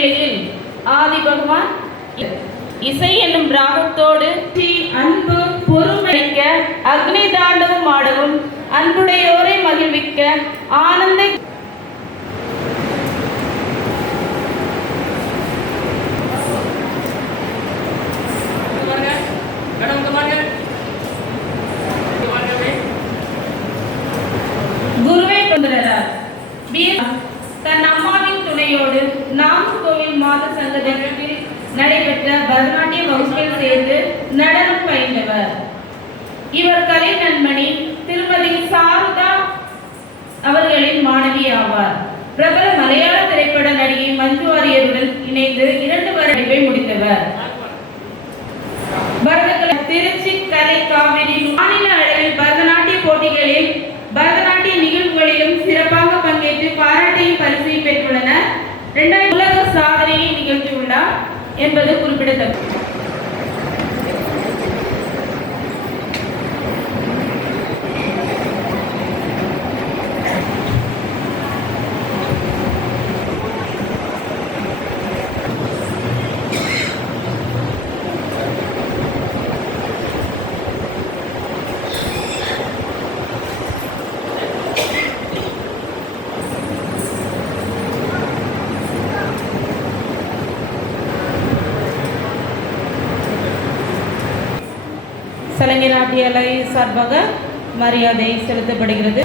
ஆதி பகவான் இசை என்னும் ராகத்தோடு அன்பு பொறுமைக்க அக்னி தாண்டவம் ஆடவும் அன்புடையோரை மகிழ்விக்க ஆனந்த குருவை கொண்டுறார் தன் அம்மாவின் துணையோடு நாகர்கோவில் மாத சங்கத்தில் நடைபெற்ற பரதநாட்டிய வகுப்பில் சேர்ந்து நடனம் பயின்றவர். இவர் கலை நன்மணி திருமதி சாரதா அவர்களின் மாணவி ஆவார். பிரபல மலையாள திரைப்பட நடிகை மஞ்சு வாரியருடன் இணைந்து 2 வருட நடிப்பை முடித்தவர். பரதக்கலை திருச்சி கலை காவிரி மாநில அளவில் பரதநாட்டிய போட்டிகளில் பரதநாட்டிய நிகழ்வுகளிலும் சிறப்பாக பங்கேற்று பாராட்டையும் பரிசையும் பெற்றுள்ளனர். 2000 உலக சாதனையை நிகழ்த்தியுள்ளார் என்பது குறிப்பிடத்தக்கது. சலங்கை நாட்டிய அலை சார்பாக மரியாதை செலுத்தப்படுகிறது.